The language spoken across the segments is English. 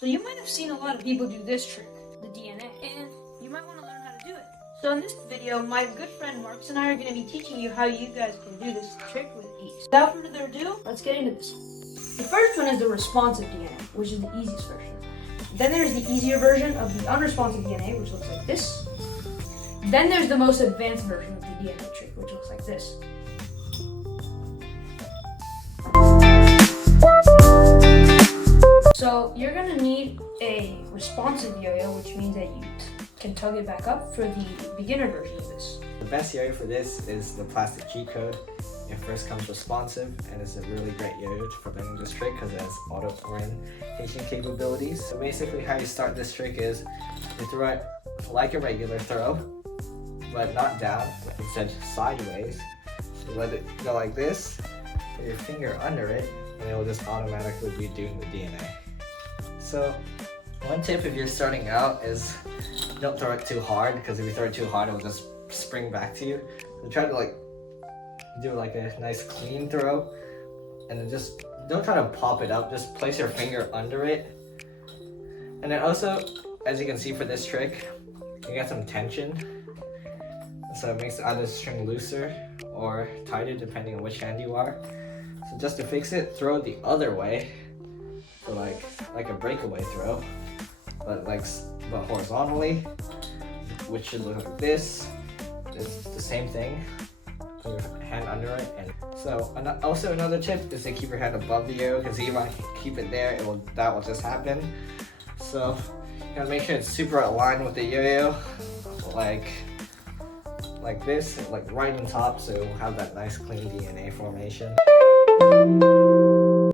So you might have seen a lot of people do this trick, the DNA, and you might want to learn how to do it. So in this video, my good friend Marcus and I are going to be teaching you how you guys can do this trick with ease. Without further ado, let's get into this. The first one is the responsive DNA, which is the easiest version. Then there's the easier version of the unresponsive DNA, which looks like this. Then there's the most advanced version of the DNA trick, which looks like this. So you're gonna need a responsive yo-yo, which means that you can tug it back up for the beginner version of this. The best yo-yo for this is the plastic cheat code. It first comes responsive, and it's a really great yo-yo for learning this trick because it has auto orientation capabilities. So basically how you start this trick is you throw it like a regular throw, but not down, but instead sideways. So let it go like this, put your finger under it, and it will just automatically be doing the DNA. So one tip if you're starting out is don't throw it too hard, because if you throw it too hard, it will just spring back to you. So try to do like a nice clean throw, and then just don't try to pop it up, just place your finger under it. And then also, as you can see for this trick, you get some tension, so it makes either string looser or tighter depending on which hand you are. So just to fix it, throw it the other way, so like a breakaway throw, but horizontally, which should look like this. It's the same thing. Put your hand under it, and so also another tip is to keep your hand above the yo-yo, because if you might keep it there, that will just happen. So you gotta make sure it's super aligned with the yo-yo, like this, like right on top, so you'll have that nice clean DNA formation.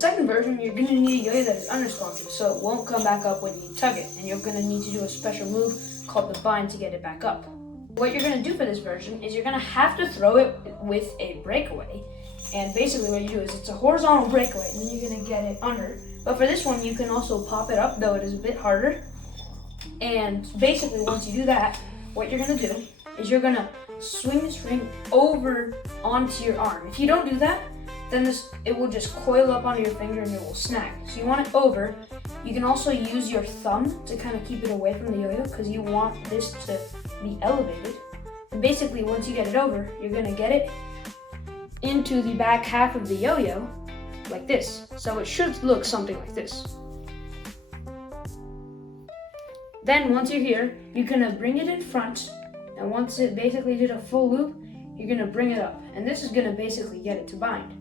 Second version, you're going to need a yo-yo that is unresponsive, so it won't come back up when you tug it, and you're going to need to do a special move called the bind to get it back up. What you're going to do for this version is you're going to have to throw it with a breakaway, and basically what you do is it's a horizontal breakaway, and then you're going to get it under. But for this one, you can also pop it up, though it is a bit harder. And basically once you do that, what you're going to do is you're going to swing the string over onto your arm. If you don't do that, then it will just coil up onto your finger and it will snag. So you want it over. You can also use your thumb to kind of keep it away from the yo-yo, because you want this to be elevated. And basically once you get it over, you're going to get it into the back half of the yo-yo like this. So it should look something like this. Then once you're here, you're going to bring it in front, and once it basically did a full loop, you're going to bring it up, and this is going to basically get it to bind.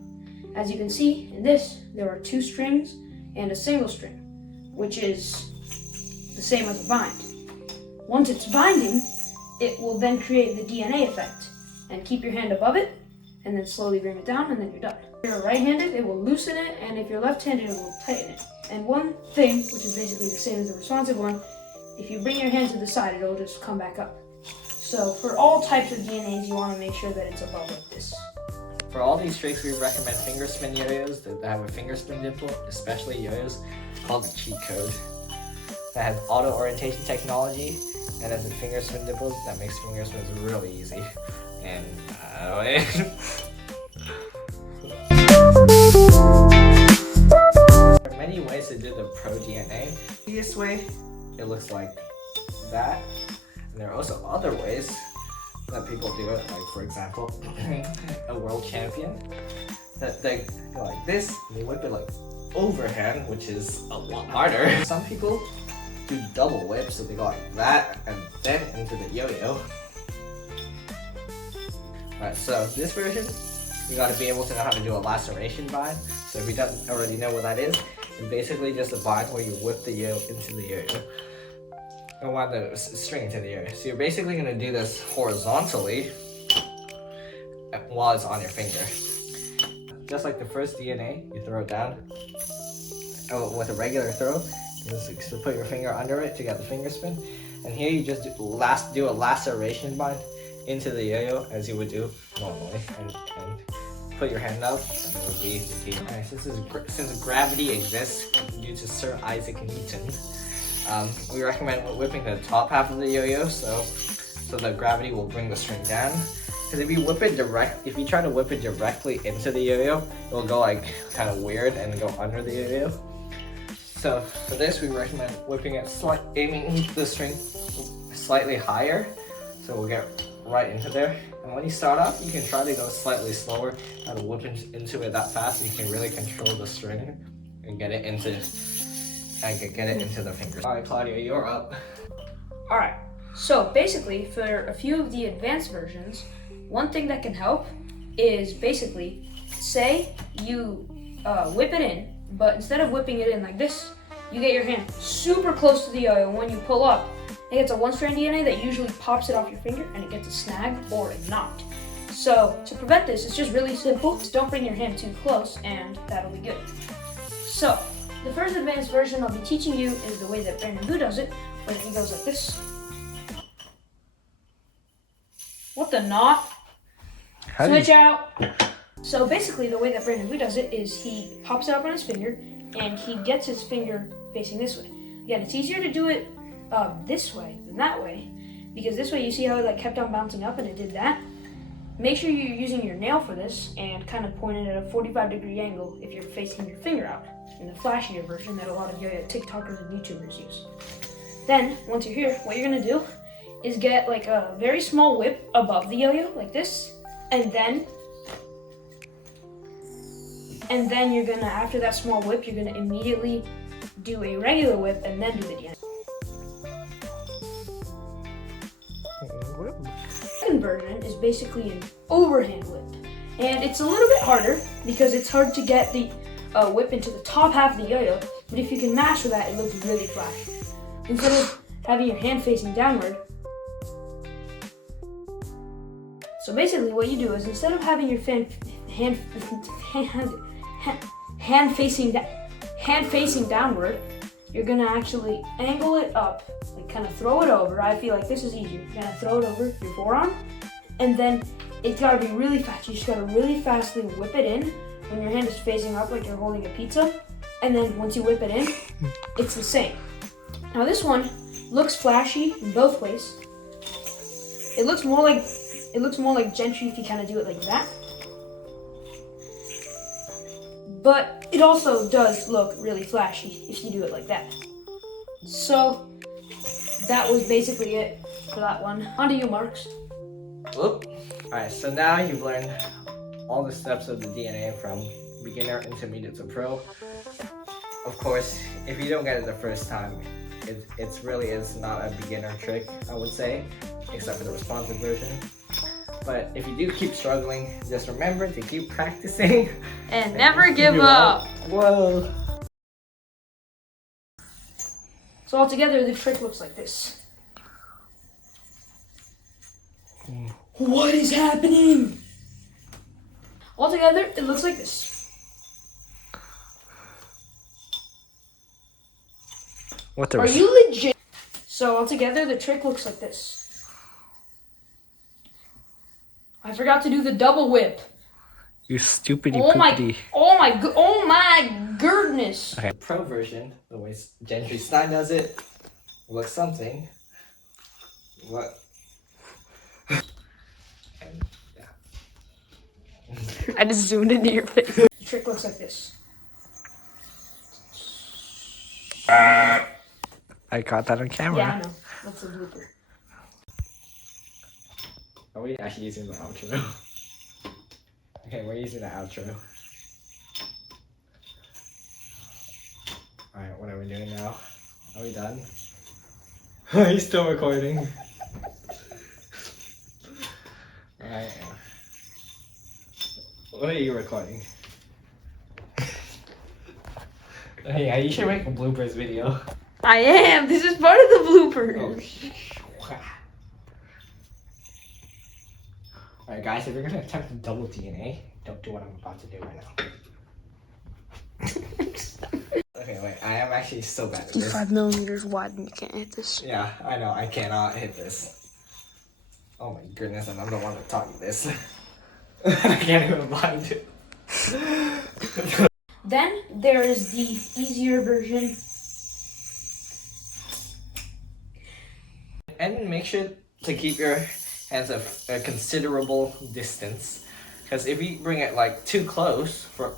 As you can see in this, there are 2 strings and a single string, which is the same as a bind. Once it's binding, it will then create the DNA effect, and keep your hand above it, and then slowly bring it down, and then you're done. If you're right-handed, it will loosen it, and if you're left-handed, it will tighten it. And one thing, which is basically the same as the responsive one, if you bring your hand to the side, it'll just come back up. So for all types of DNAs, you want to make sure that it's above like this. For all these tricks, we recommend finger spin yo-yos that have a finger spin dimple, especially yo-yos called the cheat code. That has auto orientation technology and has a finger spin dimple that makes finger spins really easy. And there are many ways to do the pro DNA. The easiest way, it looks like that. And there are also other ways that people do it, like for example, a world champion, that they go like this, and they whip it like overhand, which is a lot harder. Some people do double whip, so they go like that, and then into the yo-yo. Alright, so this version, you gotta be able to know how to do a laceration bind. So if you don't already know what that is, it's basically just a bind where you whip the yo into the yo-yo. And wind the string into the yo-yo. So you're basically gonna do this horizontally while it's on your finger. Just like the first DNA, you throw it down with a regular throw. Just put your finger under it to get the finger spin. And here you just do a laceration bind into the yo-yo as you would do normally. And put your hand up, and it will be the key. Alright, since gravity exists due to Sir Isaac Newton, we recommend whipping the top half of the yo-yo so the gravity will bring the string down. Because if you try to whip it directly into the yo-yo, it will go like kind of weird and go under the yo-yo. So for this, we recommend whipping it, aiming the string slightly higher, so we'll get right into there. And when you start off, you can try to go slightly slower and whip into it that fast. You can really control the string and get it into the fingers. All right, Claudia, you're up. All right. So basically, for a few of the advanced versions, one thing that can help is basically, say you whip it in, but instead of whipping it in like this, you get your hand super close to the yo-yo, and when you pull up, it gets a one-strand DNA that usually pops it off your finger and it gets a snag or a knot. So to prevent this, it's just really simple. Just don't bring your hand too close and that'll be good. So the first advanced version I'll be teaching you is the way that Brandon Wu does it, where he goes like this. What the knot? Switch out. So basically the way that Brandon Wu does it is he pops it up on his finger and he gets his finger facing this way. Again, it's easier to do it this way than that way, because this way you see how it like kept on bouncing up and it did that. Make sure you're using your nail for this and kind of point it at a 45-degree angle if you're facing your finger out, in the flashier version that a lot of yo-yo TikTokers and YouTubers use. Then, once you're here, what you're gonna do is get like a very small whip above the yo-yo, like this, and then you're gonna, after that small whip, you're gonna immediately do a regular whip and then do the DNA. The second version is basically an overhand whip, and it's a little bit harder because it's hard to get the whip into the top half of the yo-yo, but if you can master that, it looks really flashy. Instead of having your hand facing downward, so basically what you do is instead of having your hand facing downward, you're gonna actually angle it up, like kind of throw it over. I feel like this is easier. You're gonna throw it over your forearm, and then it's gotta be really fast. You just gotta really fastly whip it in when your hand is facing up like you're holding a pizza, and then once you whip it in, it's the same. Now this one looks flashy in both ways. It looks more like gentry if you kind of do it like that. But it also does look really flashy if you do it like that. So that was basically it for that one. On to you, Marks. Whoop. Alright, so now you've learned all the steps of the DNA from beginner, intermediate to pro. Of course, if you don't get it the first time, it really is not a beginner trick, I would say, except for the responsive version. But if you do keep struggling, just remember to keep practicing. And never give up. Whoa. So altogether, the trick looks like this. What is happening? Altogether, it looks like this. What the? Are you legit? So altogether, the trick looks like this. I forgot to do the double whip. You stupid. Oh my goodness. Okay. Pro version, the way Gentry Stein does it, looks something. What? And, yeah. I just zoomed into your face. The trick looks like this. I caught that on camera. Yeah, I know. That's a blooper. Are we actually using the outro? Okay, we're using the outro. Alright, what are we doing now? Are we done? He's still recording. Alright. What are you recording? Yeah, you should make a bloopers video. I am! This is part of the bloopers. Oh, Alright guys, if you're gonna attempt to double DNA, don't do what I'm about to do right now. Okay, wait, I am actually so bad at this. 5 millimeters wide and you can't hit this. Yeah, I know, I cannot hit this. Oh my goodness, and I'm the one that taught you this. I can't even blind it. Then there is the easier version. And make sure to keep your hands a considerable distance, because if you bring it like too close for